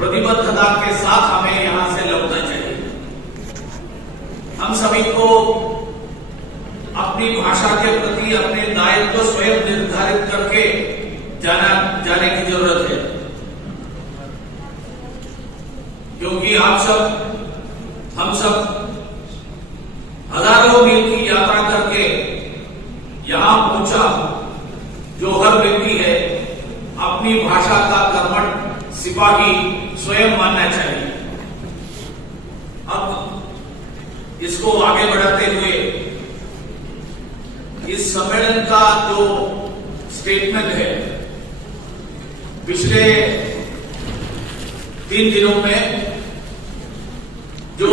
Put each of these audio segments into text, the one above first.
प्रतिबद्धता के साथ हमें यहां से लौटना चाहिए। हम सभी को अपनी भाषा के प्रति अपने दायित्व स्वयं निर्धारित करके जाने की जरूरत है, क्योंकि हम सब हजारों मील की यात्रा करके यहां पहुंचा। जो हर व्यक्ति है अपनी भाषा का कर्मठ सिपाही स्वयं मानना चाहिए। अब इसको आगे बढ़ाते हुए इस सम्मेलन का जो स्टेटमेंट है, पिछले 3 दिनों में जो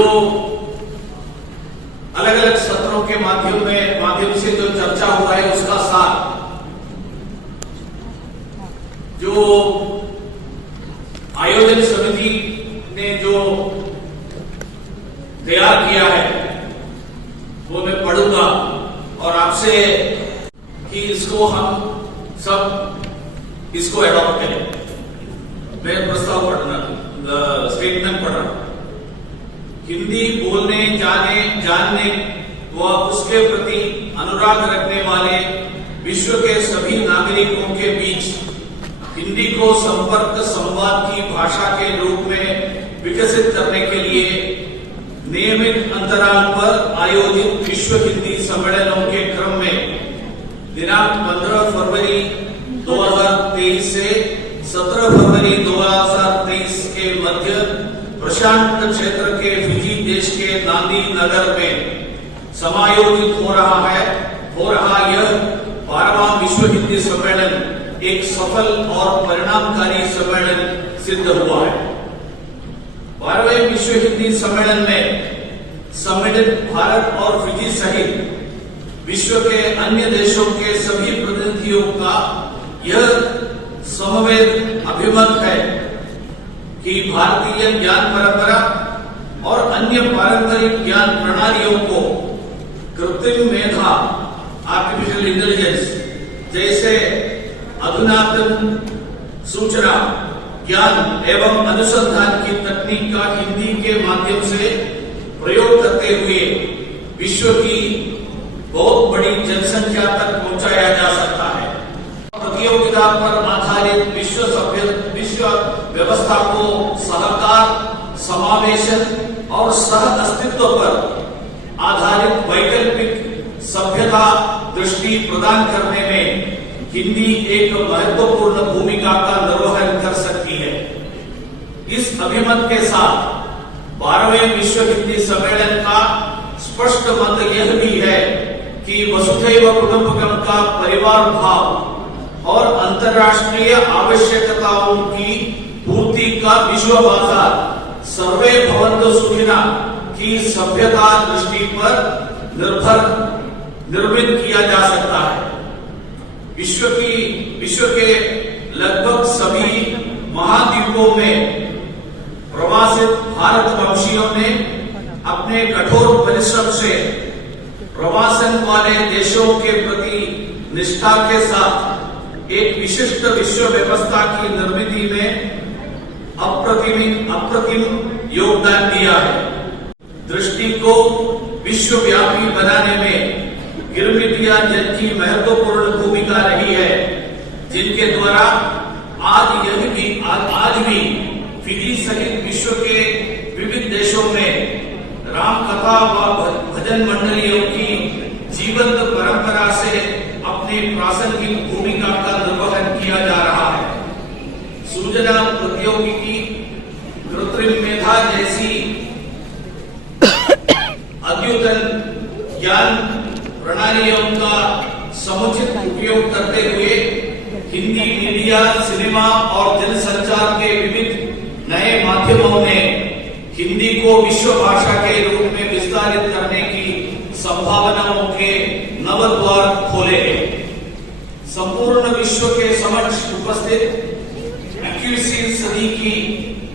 अलग अलग सत्रों के माध्यम से जो चर्चा हुआ है, उसका सार जो आयोजन समिति ने जो तैयार किया है वो मैं पढ़ूंगा और आपसे कि इसको हम सब इसको एडॉप्ट करें। मैं प्रस्ताव स्टेटमेंट पढ़ रहा हूं। हिंदी बोलने जानने व उसके प्रति अनुराग रखने वाले विश्व के सभी नागरिकों के बीच हिंदी को संपर्क संवाद की भाषा के रूप में विकसित करने के लिए नियमित अंतराल पर आयोजित विश्व हिंदी सम्मेलनों के क्रम में दिनांक 15 फरवरी 2023 से 17 फरवरी 2023 के मध्य प्रशांत क्षेत्र के फिजी देश के गांधी नगर में समायोजित हो रहा यह 12वां विश्व हिंदी सम्मेलन एक सफल और परिणामकारी सम्मेलन सिद्ध हुआ है। 12वें विश्व हिंदी सम्मेलन में सम्मिलित भारत और फिजी सहित विश्व के अन्य देशों के सभी प्रतिनिधियों का यह समवेत अभिमत है कि भारतीय ज्ञान परंपरा और अन्य पारंपरिक ज्ञान प्रणालियों को कृत्रिम मेधा आर्टिफिशियल इंटेलिजेंस जैसे अधुनातन सूचना ज्ञान एवं अनुसंधान की तकनीक का हिंदी के माध्यम से प्रयोग करते हुए विश्व की बहुत बड़ी जनसंख्या तक पहुंचाया जा सकता है। प्रतियोगिता पर आधारित विश्व व्यवस्था को सहकार, समावेशन और सह अस्तित्व पर आधारित वैकल्पिक सभ्यता दृष्टि प्रदान करने में हिंदी एक महत्वपूर्ण भूमिका का निर्वहन कर सकती है। इस अभिमत के साथ 12वें विश्व हिंदी सम्मेलन का स्पष्ट मत यह भी है कि वसुधैव कुटुंबकम का परिवार भाव और अंतर्राष्ट्रीय आवश्यकताओं की पूर्ति का विश्व बाजार सर्वे भवन्तु सुखिनः की सभ्यता दृष्टि पर निर्मित किया जा सकता है। विश्व के लगभग सभी महाद्वीपों में प्रवासित भारतवंशियों ने अपने कठोर परिश्रम से प्रवासन वाले देशों के प्रति निष्ठा के साथ एक विशिष्ट विश्व व्यवस्था की निर्मिति में अप्रतिम योगदान दिया है। दृष्टि को विश्वव्यापी बनाने में गिरमिटिया जन की महत्वपूर्ण भूमिका रही है, जिनके द्वारा आज भी फिजी सहित विश्व के विविध देशों में राम कथा व भजन मंडलियों की जीवंत परंपरा से अपनी प्रासंगिक भूमिका का निर्वहन किया जा रहा है। सूचना प्रौद्योगिकी, कृत्रिम मेधा जैसी अद्यतन ज्ञान प्रणालियों का समुचित उपयोग करते हुए हिंदी मीडिया, सिनेमा और जनसंचार के विविध नए माध्यमों ने हिंदी को विश्व भाषा के रूप में विस्तारित करने की संभावनाओं के नव द्वार खोले हैं। संपूर्ण विश्व के समक्ष उपस्थित 21वीं सदी की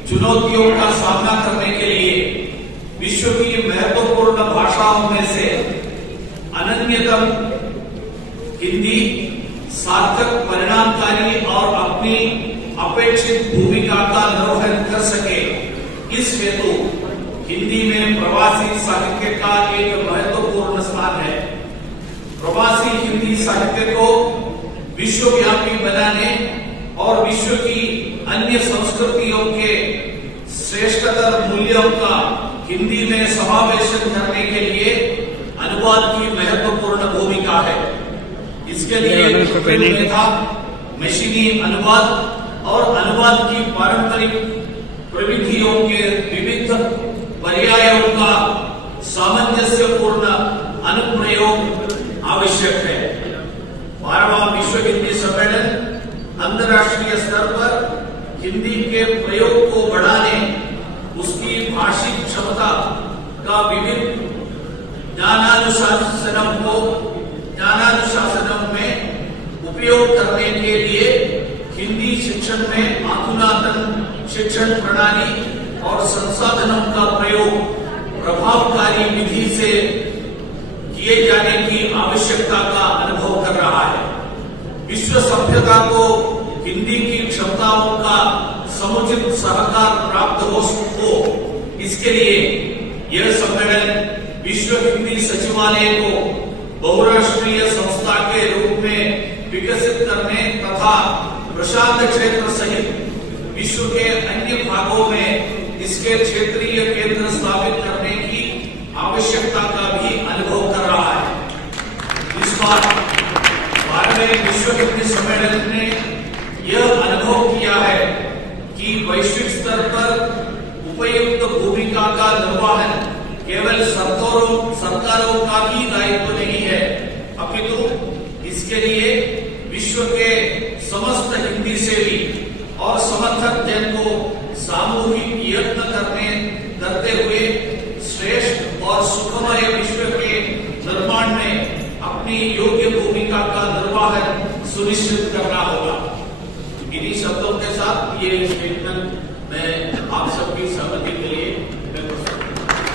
चुनौतियों का सामना करने के लिए विश्व की महत्वपूर्ण भाषाओं में से अनन्यतम हिंदी सार्थक, परिणामकारी और अपनी अपेक्षित भूमिका का निर्वहन कर सके, हिंदी में प्रवासी साहित्य का एक महत्वपूर्ण स्थान है। प्रवासी हिंदी साहित्य को विश्वव्यापी बनाने और विश्व की अन्य संस्कृतियों के श्रेष्ठतर मूल्यों का हिंदी में समावेशन करने के लिए अनुवाद की महत्वपूर्ण भूमिका है। इसके लिए मशीनी अनुवाद और अनुवाद की पारंपरिक प्रविधियों के विविध पर्यायों का सामंजस्यपूर्ण अनुप्रयोग आवश्यक है। 12वां विश्व हिंदी सम्मेलन अंतर्राष्ट्रीय स्तर पर हिंदी के प्रयोग को बढ़ाने, उसकी भाषिक क्षमता का विभिन्न ज्ञानानुशासनम में उपयोग करने के लिए हिंदी शिक्षण में अधुनातन शिक्षण प्रणाली और संसाधनों का प्रयोग प्रभावकारी विधि से किए जाने की आवश्यकता का अनुभव कर रहा है। विश्व सभ्यता को हिंदी की क्षमताओं का समुचित सहकार प्राप्त हो, इसके लिए यह सम्मेलन विश्व हिंदी सचिवालय को बहुराष्ट्रीय संस्था के रूप में विकसित करने तथा प्रशांत क्षेत्र सहित विश्व के अन्य भागों में इसके क्षेत्रीय केंद्र स्थापित करने की आवश्यकता का भी अनुभव कर रहा है। इस बार 12वें विश्व हिंदी सम्मेलन ने यह अनुभव किया है कि वैश्विक स्तर पर उपयुक्त भूमिका का निर्वहन केवल सरकारों का ही दायित्व नहीं है, अपितु इसके लिए विश्व के समस्त हिंदी सेवी और समर्थक जन को सामूहिक यत्न करते हुए श्रेष्ठ और सुखमय विश्व के निर्माण में अपनी योग्य भूमिका का निर्वहन सुनिश्चित करना होगा। इन्हीं शब्दों के साथ ये स्टेटमेंट मैं आप सबकी सहमति